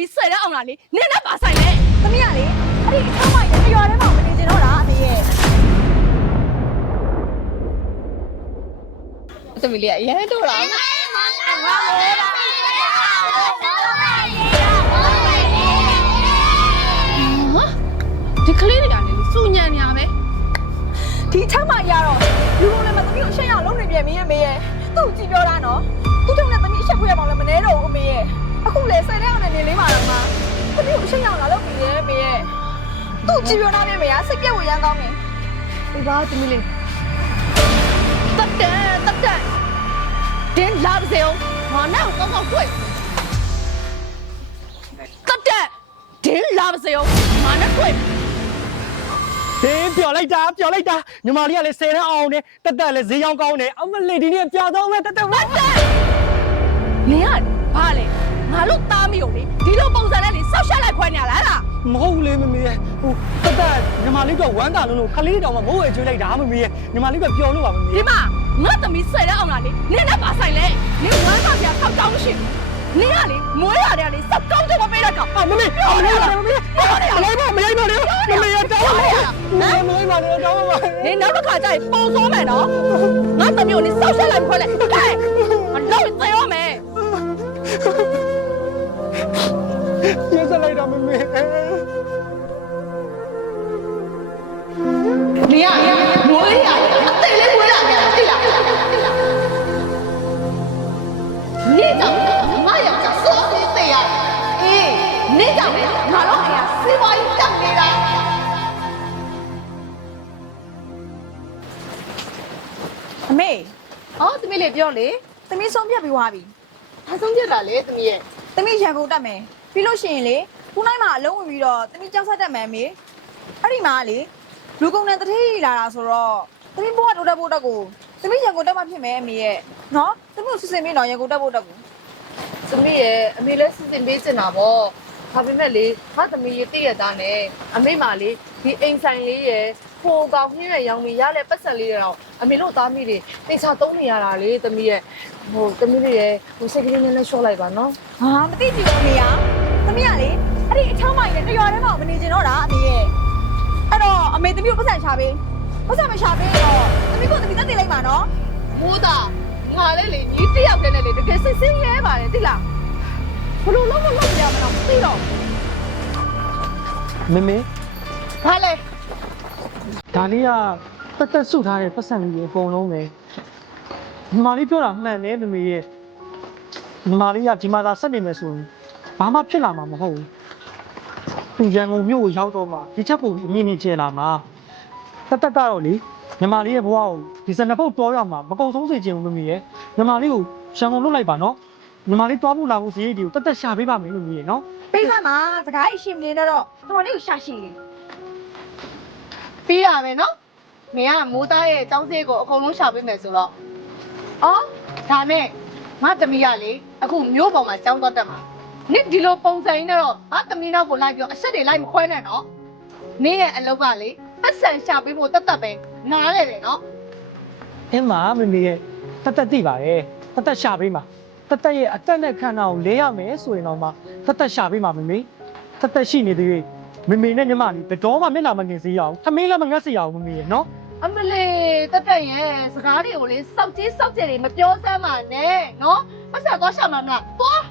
သမီးဆွဲတဲ့အောင်လားလေနင်းနဲ့ပါဆိုင်လေသမီးကလေအဲ့ဒီအချောင်းမကြီးနဲ့ရွာထဲမှာမနေချင်တော့တာအမေရဲ့သမီးလေးအရင်တို့လားဒီကလေးတွေကလည်းစူညံညာပဲဒီချောင်းမကြီးကတော့လူလုံးလည်းမသမီးကိုရှက်ရအောင်လုပ်နေပြန်မင်းရဲ့မေရဲ့သူ့ကြည့်ပြောတာနော်သူ့ကြောင့်လည်းသမီးအရှက်ခွေးရအောင်လည်းမနေတော့ဘူးအမေရဲ့အခုလေဆယ်တဲ့အောင်နဲ့နေလေးပါတော့မှသမီးကိုရှက်ရအောင်လာလုပ်နေတယ်မေရဲ့သူ့ကြည့်ပြောတာနဲ့မေကစိတ်ပြက်ဝင်ရမ်းကောင်းတယ်ဒီပါသမီးလေးတက်တင်းလာပါစေငါနဲ့ကောင်းကောင်းတွေ့တက်တင်းလာပါစေငါနဲ့တွေ့တင်းပြောလိုက်တာညီမလေးကလည်း10တန်းအောင်နဲ့တက်လည်းဈေးရောက်ကောင်းတယ်အမလေးဒီနေ့ပြတော့မဲ့တက်နင်ကဘာလဲငါလို့သားမီုံလေဒီလိုပုံစံနဲ့လေစောက်ရှက်လိုက်ခွဲနေရလားမဟုတ်လေမမေရဲ့ဟိုတက်ညီမလေးကဝမ်းတာလို့ခလေးတောင်မှမိုးဝဲကျွေးလိုက်တာမမေရဲ့ညီမလေးကပျော်လို့ပါမမေဒီမှာငါသမီးဆွဲတဲ့အောင်လားလေနင်နဲ့ပါဆိုင်လေနင်ဝမ်းသာပြထောက်တောင်းမရှိဘူးနင်ကလေမွေးရတယ်လေစက်ကောင်းချင်မပေးတဲ့ကောင်မမေပြောနေတယ်မမေမရိုက်ပါနဲ့မမေရတောင်းပါမရိုက်ပါနဲ့တောင်းပါနင်နောက်တစ်ခါကျရင်ပုံစိုးမယ်နော်ငါသမီးကိုနင်စောက်ရှက်လိုက်ခွဲလိုက်ဟဲ့ငါတော့သေရမယ်ရစလိုက်တော့မမေ你呀，我呀，对嘞，我呀，对啦。你讲，妈呀，讲说的对呀。咦，你讲，马龙哎呀，是我讲的啦。အမေ哦，သမီးလေးပြောလေသမီးဆုံးဖြတ်ပြီးသွားပြီဘာဆုံးဖြတ်တာလဲသမီးရဲ့သမီးရန်ကုန်တက်မယ်ပြီးလို့ရှိရင်လေခုနိုင်မှာအလုံးဝင်ပြီးတော့သမီးကြောက်ဆက်တက်မယ်အမေအဲ့ဒီမှာလေလူကုန်တဲ့တတိလာတာဆိုတော့သမီးဘိုးကတိုးတက်ဖို့တက်ကိုသမီးရန်ကုန်တက်မှဖြစ်မယ်အမေရဲ့နော်သမီးကိုစစ်စစ်မေးတော့ရန်ကုန်တက်ဖို့တက်ကိုသမီးရဲ့အမေလည်းစစ်စစ်မေးချင်တာပေါ့ဒါပေမဲ့လေငါသမီးရဲ့တည့်ရသားနဲ့အမေမှလေဒီအိမ်ဆိုင်လေးရဲ့ဖိုးကောင်နှင်းရရောင်မီရလဲပတ်စံလေးတော့အမေတို့သားမိတွေတေချာသုံးနေရတာလေသမီးရဲ့ဟိုသမီးတွေရဲ့ဟိုစိတ်ကလေးနဲ့ရှော့လိုက်ပါနော်ဟာမသိကြည့်ဘူးအမေကသမီးကလေအဲ့ဒီအချောင်းမကြီးနဲ့တရွာထဲမှာမနေချင်တော့တာအမေရဲ့အဲ့တော့အမေသမီးကိုပတ်စံရှာပေးပတ်စံမရှာပေးတော့သမီးကိုသမီးသက်တည်လိုက်ပါနော်မိုးသားငါလည်းလေညီတယောက်တည်းနဲ့လေတကယ်စစ်စစ်ရဲပါတယ်သိလားဘလို့လုံးမရမလားမသိတော့မမေဘာလဲဒါလေးကတက်ဆုထားတဲ့ပတ်စံကြီးအကုန်လုံးပဲညီမလေးပြောတာမှန်တယ်မမေရဲ့ညီမလေးကဒီမှာသာဆက်နေမယ်ဆိုရင်ဘာမှဖြစ်လာမှာမဟုတ်ဘူးသူရန်ကုန်မြို့ကိုရောက်တော့မှဒီချက်ပုံအမြင်မြင်ကျလာမှာတက်ကတော့လေညီမလေးရဲ့ဘဝကိုဒီစနဖုတ်တော်ရမှာမကုံဆုံးစေချင်ဘူးမမေရဲ့ညီမလေးကိုရန်ကုန်လွတ်လိုက်ပါနော်ညီမလေးတွားဖို့လာဖို့စရိတ်တွေကိုတက်ရှာပေးပါမယ်မမေရဲ့နော်ပေးပါမှာစကားအရှိမနေတော့တော်လေးကိုရှာရှိတယ်ပြီးရမယ်နော်မင်းကမိုးသားရဲ့ចောင်းစည်းကိုအကုန်လုံးရှာပေးမယ်ဆိုတော့အော်ဒါနဲ့ငါသမီးကလေအခုမျိုးပေါ်မှာចောင်းသွားတက်မှာနင်ဒီလိုပုံစံနဲ့တော့ငါသမီးနောက်ကိုလိုက်ပြီးအဆက်တွေလိုက်မခွဲနဲ့နော်နင်ရဲ့အလုပ်ကလေပတ်စံရှာပေးဖို့တက်ပဲနားလေတယ်နော်အင်းမမမေရဲ့တက်သိပါတယ်တက်ရှာပေးမှာတက်ရဲ့အတက်နဲ့ခန္ဓာကိုလဲရမယ်ဆိုရင်တော့မှတက်ရှာပေးမှာမမေတက်ရှိနေသေးမမေနဲ့ညီမလေးဘယ်တော့မှမျက်နှာမငင်စေးရအောင်ထမင်းလည်းမငတ်စေရအောင်မမေရဲ့နော်အမလေးတက်ရဲ့စကားတွေကိုလေစောက်ကြီးစောက်ကြယ်တွေမပြောစမ်းပါနဲ့နော်ပတ်စံသွားရှာမှာမလားသွား